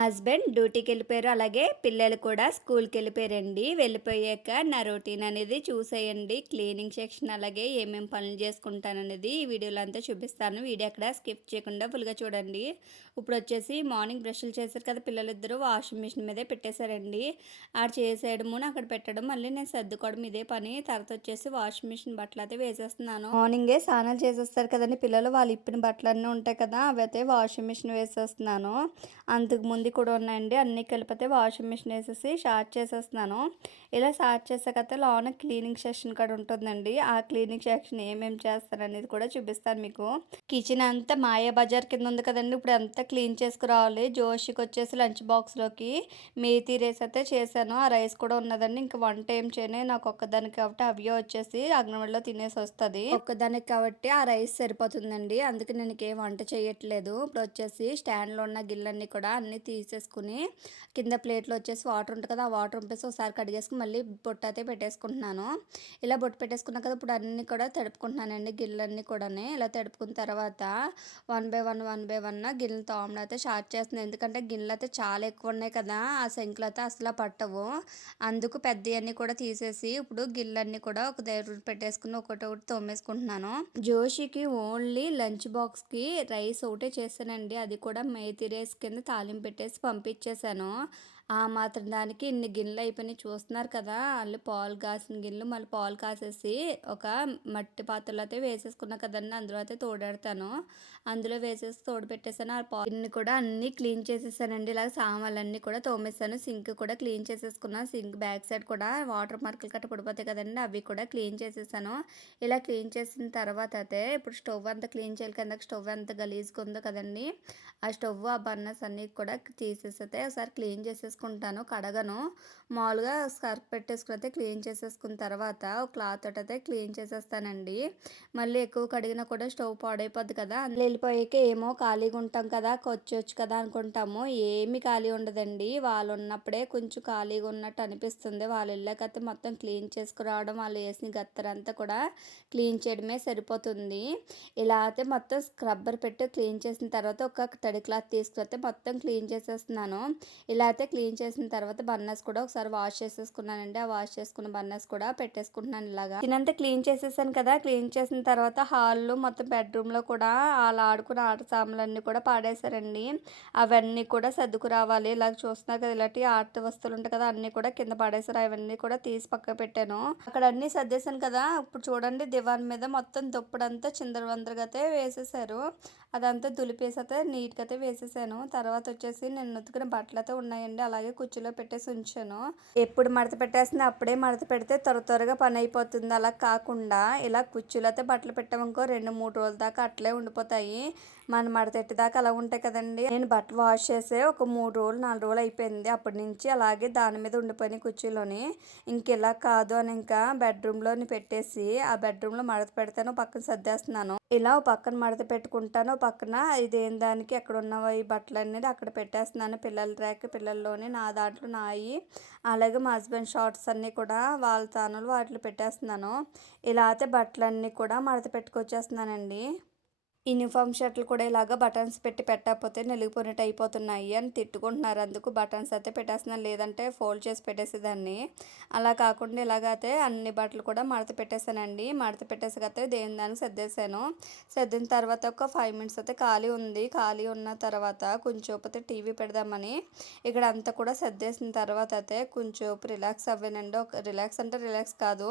Husband డ్యూటీకెళ్ళిపోయారు. అలాగే పిల్లలు కూడా స్కూల్‌కెళ్ళిపోయారండి. వెళ్ళిపోయాక నా రొటీన్ అనేది చూసేయండి. క్లీనింగ్ సెక్షన్ అలాగే ఏమేం పనులు చేసుకుంటాననేది ఈ వీడియోలో అంతా చూపిస్తాను. వీడియో ఎక్కడ స్కిప్ చేయకుండా ఫుల్‌గా చూడండి. ఇప్పుడొచ్చేసి మార్నింగ్ బ్రష్‌లు చేశారు కదా పిల్లలిద్దరూ వాషింగ్ మిషన్ మీదే పెట్టేశారండి. ఆడ చేసేయడమును, అక్కడ పెట్టడం, మళ్ళీ నేను సర్దుకోవడం ఇదే పని. తర్వాత వచ్చేసి వాషింగ్ మిషన్ బట్టలయితే వేసేస్తున్నాను. మార్నింగే స్నానాలు చేసేస్తారు కదండీ పిల్లలు. వాళ్ళు ఇప్పిన బట్టలన్నీ ఉంటాయి కదా! అవైతే వాషింగ్ మిషన్ వేసేస్తున్నాను. అంతకు ముందు కూడా ఉన్నాయండి. అన్నీ కలిపితే వాషింగ్ మిషన్ వేసేసి స్టార్ట్ చేసేస్తున్నాను. ఇలా స్టార్ట్ చేసాకైతే లోన క్లీనింగ్ సెక్షన్ కూడా ఉంటుందండి. ఆ క్లీనింగ్ సెక్షన్ ఏమేమి చేస్తాననేది కూడా చూపిస్తాను మీకు. కిచెన్ అంతా మాయా బజార్ కింద ఉంది కదండి. ఇప్పుడు అంతా క్లీన్ చేసుకురావాలి. జోషికి వచ్చేసి లంచ్ బాక్స్‌లోకి మేతి రైస్ అయితే చేశాను. ఆ రైస్ కూడా ఉన్నదండి. ఇంక వంట ఏం చేయను. నాకు ఒక్కదానికి కాబట్టి అవ్య వచ్చేసి అంగన్వాడిలో తినేసి వస్తది. ఒక్కదానికి కాబట్టి ఆ రైస్ సరిపోతుందండి. అందుకే నేను ఇంకేం వంట చేయట్లేదు. ఇప్పుడు వచ్చేసి స్టాండ్‌లో ఉన్న గిన్నెలన్నీ కూడా అన్నీ తీసేసుకుని కింద ప్లేట్‌లో వచ్చేసి వాటర్ ఉంటుంది కదా! ఆ వాటర్ వంపేసి ఒకసారి కడిగేసుకొని మళ్ళీ బొట్టు అయితే పెట్టేసుకుంటున్నాను. ఇలా బొట్టు పెట్టేసుకున్నా కదా! ఇప్పుడు అన్నీ కూడా తడుపుకుంటున్నానండి గిన్నెలన్నీ కూడాని. ఇలా తడుపుకున్న తర్వాత వన్ బై వన్ గిన్నెలు తోమడం అయితే స్టార్ట్ చేస్తున్నాను. ఎందుకంటే గిన్నెలు అయితే చాలా ఎక్కువ ఉన్నాయి కదా! ఆ సింక్‌లో అయితే అసలు పట్టవు. అందుకు పెద్దయన్నీ కూడా తీసేసి ఇప్పుడు గిన్నెలన్నీ కూడా ఒక దగ్గర పెట్టేసుకుని ఒకటొకటి తోమేసుకుంటున్నాను. జోషికి ఓన్లీ లంచ్ బాక్స్‌కి రైస్ ఒకటే చేశానండి. అది కూడా మేతి రైస్ కింద తాలింపు పెట్టేసి పంపించేశాను. ఆ మాత్రం దానికి ఇన్ని గిన్నెలు అయిపోయినాయి చూస్తున్నారు కదా! ఆళ్ళు పాలు కాసిన గిన్నెలు మళ్ళీ పాలు కాసేసి ఒక మట్టి పాత్రలో అయితే వేసేసుకున్నా కదండీ! అందులో అయితే తోడెడతాను. అందులో వేసేసి తోడుపెట్టేసాను. ఆ గిన్నె కూడా అన్నీ క్లీన్ చేసేసానండి. ఇలాగ సామాన్లన్నీ కూడా తోమేసాను. సింక్ కూడా క్లీన్ చేసేసుకున్నాను. సింక్ బ్యాక్ సైడ్ కూడా వాటర్ మార్కులు గట్ట పడిపోతాయి కదండీ! అవి కూడా క్లీన్ చేసేసాను. ఇలా క్లీన్ చేసిన తర్వాత అయితే ఇప్పుడు స్టవ్ అంతా క్లీన్ చేయాలి కిందకి స్టవ్ ఎంత గలీజ్‌గా ఉందో కదండీ! ఆ స్టవ్ ఆ బర్నర్స్ అన్నీ కూడా తీసేసైతే ఒకసారి క్లీన్ చేసేసుకుంటాను. కడగను. మామూలుగా సర్ఫ్ పెట్టేసుకొని అయితే క్లీన్ చేసేసుకున్న తర్వాత ఒక క్లాత్ తోటి అయితే క్లీన్ చేసేస్తానండి. మళ్ళీ ఎక్కువ కడిగినా కూడా స్టవ్ పాడైపోద్ది కదా! అందులో వెళ్ళిపోయాక ఏమో ఖాళీగా ఉంటాం కదా! వచ్చేయొచ్చు కదా అనుకుంటాము. ఏమీ ఖాళీ ఉండదండి. వాళ్ళు ఉన్నప్పుడే కొంచెం ఖాళీగా ఉన్నట్టు అనిపిస్తుంది. వాళ్ళు వెళ్ళాకైతే మొత్తం క్లీన్ చేసుకురావడం, వాళ్ళు వేసిన గత్తరంతా కూడా క్లీన్ చేయడమే సరిపోతుంది. ఇలా అయితే మొత్తం స్క్రబ్బర్ పెట్టి క్లీన్ చేసిన తర్వాత ఒక తడి క్లాత్ తీసుకొస్తే మొత్తం క్లీన్ చేసేస్తున్నాను. ఇలా అయితే క్లీన్ చేసిన తర్వాత బర్నర్స్ కూడా ఒకసారి వాష్ చేసేసుకున్నానండి. ఆ వాష్ చేసుకున్న బర్నర్స్ కూడా పెట్టేసుకుంటున్నాను ఇలాగా. తినంతా క్లీన్ చేసేసాను కదా! క్లీన్ చేసిన తర్వాత హాల్‌లో మొత్తం బెడ్రూమ్‌లో కూడా ఆళ్ళు ఆడుకున్న ఆట సామాన్లన్నీ కూడా పాడేశారండి. అవన్నీ కూడా సర్దుకురావాలి. ఇలాగ చూస్తున్నారు కదా! ఇలాంటి ఆట వస్తువులు ఉంటాయి కదా! అన్నీ కూడా కింద పడేశారు. అవన్నీ కూడా తీసి పక్కకు పెట్టాను. అక్కడ అన్నీ సర్దేశాను కదా! ఇప్పుడు చూడండి దివాన్ మీద మొత్తం దుప్పడంతా చిందరవందరగా అయితే వేసేశారు. అదంతా దులిపేసి అయితే నీట్‌గా అయితే వేసేసాను. తర్వాత వచ్చేసి నేను ఉతికిన బట్టలయితే ఉన్నాయండి. అలాగే కుర్చీలో పెట్టేసి ఉంచాను. ఎప్పుడు మడత పెట్టేసింది అప్పుడే మడత పెడితే త్వరగా పని అయిపోతుంది. అలా కాకుండా ఇలా కుర్చీలో అయితే బట్టలు పెట్టామనుకో 2, 3 రోజుల దాకా అట్లే ఉండిపోతాయి. మనం మడతెట్టేదాకా అలా ఉంటాయి కదండీ! నేను బట్టలు వాష్ చేసే ఒక 3 రోజులు, 4 రోజులు అయిపోయింది. అప్పటి నుంచి అలాగే దాని మీద ఉండిపోయినాయి కుర్చీలోని. ఇంకిలా కాదు అని ఇంకా బెడ్రూమ్‌లోని పెట్టేసి ఆ బెడ్రూమ్‌లో మడత పెడతాను. పక్కన సర్దేస్తున్నాను. ఇలా ఓ పక్కన మడత పెట్టుకుంటాను. ఓ పక్కన ఇదేం దానికి ఎక్కడ ఉన్నవో ఈ బట్టలనేది అక్కడ పెట్టేస్తున్నాను. పిల్లల ర్యాక్ పిల్లల్లోని నా దాంట్లో నాయి. అలాగే మా హస్బెండ్ షార్ట్స్ అన్నీ కూడా వాళ్ళ తానులో వాటిలో పెట్టేస్తున్నాను. ఇలా అయితే బట్టలన్నీ కూడా మడత పెట్టుకొచ్చేస్తున్నానండి. యూనిఫామ్ షర్టులు కూడా ఇలాగ బటన్స్ పెట్టి పెట్టకపోతే నలిగిపోయినట్టు అయిపోతున్నాయి అని తిట్టుకుంటున్నారు. అందుకు బటన్స్ అయితే పెట్టేస్తున్నాను. లేదంటే ఫోల్డ్ చేసి పెట్టేసేదాన్ని. అలా కాకుండా ఇలాగైతే అన్ని బట్టలు కూడా మడత పెట్టేసానండి. మడత పెట్టేసాకైతే దేని దానికి సర్దేశాను. సర్దిన తర్వాత ఒక 5 మినిట్స్ అయితే ఖాళీ ఉంది. ఖాళీ ఉన్న తర్వాత కొంచెంసేపు టీవీ పెడదామని ఇక్కడ అంతా కూడా సర్దేసిన తర్వాత అయితే కొంచెంసేపు రిలాక్స్ అవ్వానండి. ఒక రిలాక్స్ అంటే రిలాక్స్ కాదు.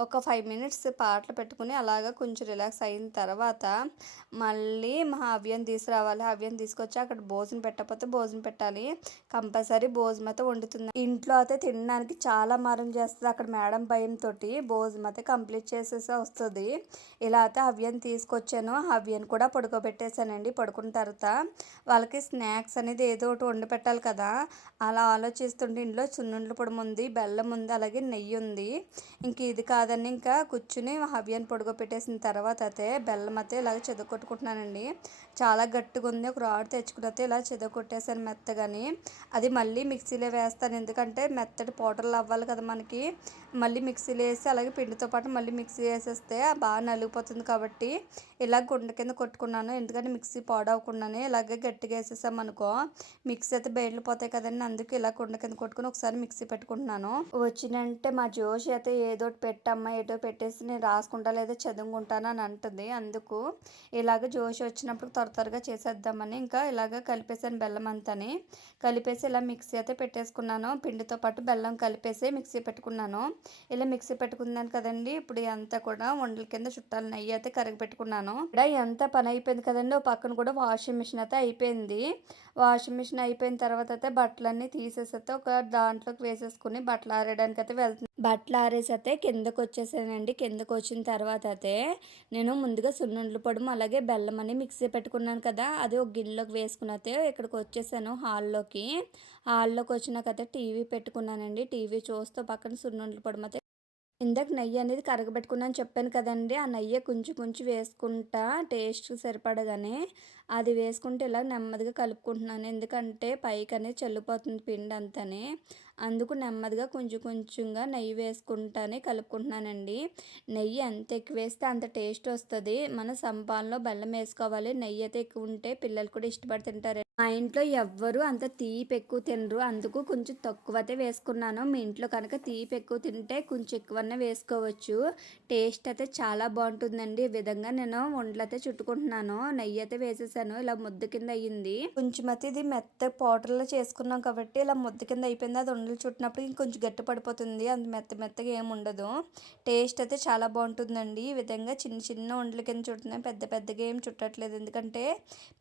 ఒక 5 మినిట్స్ పాటలు పెట్టుకుని అలాగా కొంచెం రిలాక్స్ అయిన తర్వాత మళ్ళీ మా హవ్యని తీసుకురావాలి. హవ్యని తీసుకొచ్చి అక్కడ భోజనం పెట్టకపోతే భోజనం పెట్టాలి. కంపల్సరీ భోజనం అయితే వండుతుంది. ఇంట్లో అయితే తినడానికి చాలా మారం చేస్తది. అక్కడ మేడం భయంతోటి భోజనం అయితే కంప్లీట్ చేసేసి వస్తది. ఇలా అయితే హవ్యని తీసుకొచ్చాను. హవ్యని కూడా పడుకోబెట్టేసానండి. పడుకున్న తర్వాత వాళ్ళకి స్నాక్స్ అనేది ఏదో ఒకటి వండి పెట్టాలి కదా! అలా ఆలోచిస్తుంటే ఇంట్లో సున్నుండల పొడి ఉంది, బెల్లం ఉంది, అలాగే నెయ్యి ఉంది. ఇంక ఇది కాదని ఇంకా కూర్చుని హవ్యని పడుకోబెట్టేసిన తర్వాత అయితే బెల్లం అయితే ఇలాగ చెదగొట్టుకుంటున్నానండి. చాలా గట్టిగా ఉంది. ఒక రాడ్ తెచ్చుకున్నైతే ఇలా చితగొట్టేసాను మెత్తగాని. అది మళ్ళీ మిక్సీలో వేస్తాను, ఎందుకంటే మెత్తటి పౌడర్లు అవ్వాలి కదా మనకి. మళ్ళీ మిక్సీలో వేసి అలాగే పిండితో పాటు మళ్ళీ మిక్సీ వేసేస్తే బాగా నలిగిపోతుంది కాబట్టి ఇలా గుండ కింద కొట్టుకున్నాను. ఎందుకంటే మిక్సీ పాడవకుండానే ఇలాగే గట్టిగా వేసేసామనుకో మిక్సీ అయితే బయటపోతాయి కదండి. అందుకే ఇలా గుండ కింద కొట్టుకుని ఒకసారి మిక్సీ పెట్టుకుంటున్నాను. వచ్చినంటే మా జోషి అయితే ఏదో ఒకటి పెట్టమ్మా, ఏదో పెట్టేసి నేను రాసుకుంటా లేదా చదువుకుంటాను అని అంటుంది. అందుకు ఇలాగ జోషి వచ్చినప్పుడు త్వరగా చేసేద్దామని ఇంకా ఇలాగ కలిపేసాను బెల్లం అంతాని. కలిపేసి ఇలా మిక్సీ అయితే పెట్టేసుకున్నాను. పిండితో పాటు బెల్లం కలిపేసి మిక్సీ పెట్టుకున్నాను. ఇలా మిక్సీ పెట్టుకున్నాను కదండి. ఇప్పుడు అంతా కూడా ఉండల కింద చుట్టాలు నెయ్యి అయితే కరిగిపెట్టుకున్నాను. ఇక్కడ ఎంత పని అయిపోయింది కదండి. ఓ పక్కన కూడా వాషింగ్ మిషన్ అయితే అయిపోయింది. వాషింగ్ మిషన్ అయిపోయిన తర్వాత అయితే బట్టలన్నీ తీసేసి అయితే ఒక దాంట్లోకి వేసేసుకుని బట్టలు ఆరేయడానికి అయితే వెళ్తుంది. బట్టలు ఆరేసి అయితే కిందకు వచ్చేసానండి. కిందకు వచ్చిన తర్వాత అయితే నేను ముందుగా సున్నుండల పొడి అలాగే బెల్లం అని మిక్సీ పెట్టుకున్నాను కదా, అది ఒక గిన్నెలోకి వేసుకుని అయితే ఇక్కడికి వచ్చేసాను హాల్లోకి. హాల్లోకి వచ్చినాకైతే టీవీ పెట్టుకున్నానండి. టీవీ చూస్తూ పక్కన సున్నుండల పొడి అయితే ఇందాక నెయ్యి అనేది కరగబెట్టుకున్నాను చెప్పాను కదండి. ఆ నెయ్యి కొంచెం కొంచెం వేసుకుంటా టేస్ట్ సరిపడగానే అది వేసుకుంటే ఇలా నెమ్మదిగా కలుపుకుంటున్నాను. ఎందుకంటే పైకి అనేది చల్లిపోతుంది పిండి అంతానే. అందుకు నెమ్మదిగా కొంచెం కొంచెంగా నెయ్యి వేసుకుంటానే కలుపుకుంటున్నానండి. నెయ్యి ఎంత ఎక్కువ వేస్తే అంత టేస్ట్ వస్తుంది. మన సంపాన్లో బెల్లం వేసుకోవాలి. నెయ్యి అయితే ఎక్కువ ఉంటే పిల్లలు కూడా ఇష్టపడి తింటారు. మా ఇంట్లో ఎవ్వరు అంత తీపి ఎక్కువ తినరు. అందుకు కొంచెం తక్కువైతే వేసుకున్నాను. మీ ఇంట్లో కనుక తీపి ఎక్కువ తింటే కొంచెం ఎక్కువనే వేసుకోవచ్చు. టేస్ట్ అయితే చాలా బాగుంటుందండి. ఈ విధంగా నేను ఉండలు అయితే చుట్టుకుంటున్నాను. నెయ్యి అయితే వేసేసాను. ఇలా ముద్ద కింద అయ్యింది. కొంచెం అయితే ఇది మెత్త పౌడర్లో చేసుకున్నాం కాబట్టి ఇలా ముద్ద కింద అయిపోయింది. అది ఉండలు చుట్టినప్పుడు ఇంకొంచెం గట్టి పడిపోతుంది. అంత మెత్తగా ఏమి ఉండదు. టేస్ట్ అయితే చాలా బాగుంటుందండి. ఈ విధంగా చిన్న చిన్న ఉండల కింద చుట్టున్నాను. పెద్దగా ఏం చుట్టట్లేదు, ఎందుకంటే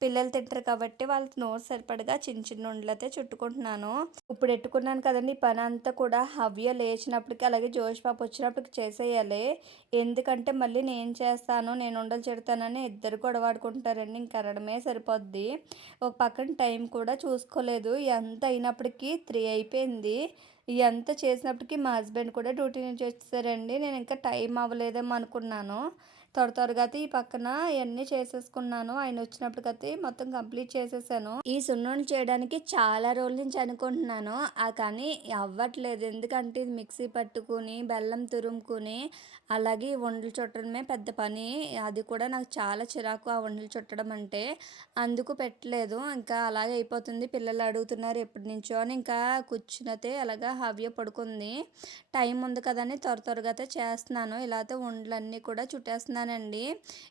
పిల్లలు తింటారు కాబట్టి వాళ్ళకి నోరు సరిపడగా చిన్న చిన్న ఉండలు అయితే చుట్టుకుంటున్నాను. ఇప్పుడు ఎట్టుకున్నాను కదండి. ఈ పని అంతా కూడా హవ్య లేచినప్పటికి అలాగే జోష్ పాప వచ్చినప్పటికి చేసేయాలి. ఎందుకంటే మళ్ళీ నేను చేస్తాను, నేను ఉండలు చెడతానని ఇద్దరు గొడవాడుకుంటారండి. ఇంక అరడమే సరిపోద్ది. ఒక పక్కన టైం కూడా చూసుకోలేదు. ఎంత అయినప్పటికీ 3 అయిపోయింది. ఇదంతా చేసినప్పటికి మా హస్బెండ్ కూడా డ్యూటీ నుంచి వచ్చేసారండి. నేను ఇంకా టైం అవ్వలేదేమో అనుకున్నాను. త్వరగా అయితే ఈ పక్కన ఇవన్నీ చేసేసుకున్నాను. ఆయన వచ్చినప్పటికైతే మొత్తం కంప్లీట్ చేసేసాను. ఈ సున్నుండలు చేయడానికి చాలా రోజుల నుంచి అనుకుంటున్నాను. కానీ అవ్వట్లేదు. ఎందుకంటే ఇది మిక్సీ పట్టుకుని బెల్లం తురుముకుని అలాగే ఉండలు చుట్టడమే పెద్ద పని. అది కూడా నాకు చాలా చిరాకు ఆ ఉండలు చుట్టడం అంటే. అందుకు పెట్టలేదు. ఇంకా అలాగే అయిపోతుంది. పిల్లలు అడుగుతున్నారు ఎప్పటి నుంచో అని. ఇంకా కూర్చునైతే అలాగా హవ్య పడుకుంది. టైం ఉంది కదని త్వరగా అయితే చేస్తున్నాను. ఇలా అయితే ఉండలన్నీ కూడా చుట్టేస్తున్నానండి.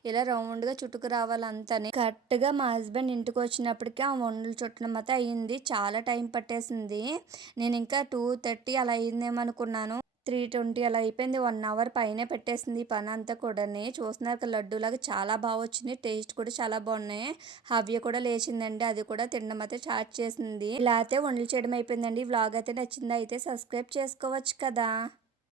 ఇలా రౌండ్గా చుట్టుకు రావాలి అంతని. కరెక్ట్గా మా హస్బెండ్ ఇంటికి వచ్చినప్పటికీ ఆ ఉండలు చుట్టడం అయితే అయ్యింది. చాలా టైం పట్టేసింది. నేను ఇంకా 2:30 అలా అయ్యిందేమో అనుకున్నాను. 3:20 అలా అయిపోయింది. 1 అవర్ పైనే పెట్టేసింది ఈ పని అంతా కూడా. చూస్తున్నారు కదా, లడ్డూలాగా చాలా బాగా వచ్చింది. టేస్ట్ కూడా చాలా బాగున్నాయి. హవ్య కూడా లేచిందండి. అది కూడా తినడం అయితే స్టార్ట్ చేసింది. ఇలా అయితే వంటలు చేయడం అయిపోయిందండి. వ్లాగ్ అయితే నచ్చింది అయితే సబ్స్క్రైబ్ చేసుకోవచ్చు కదా.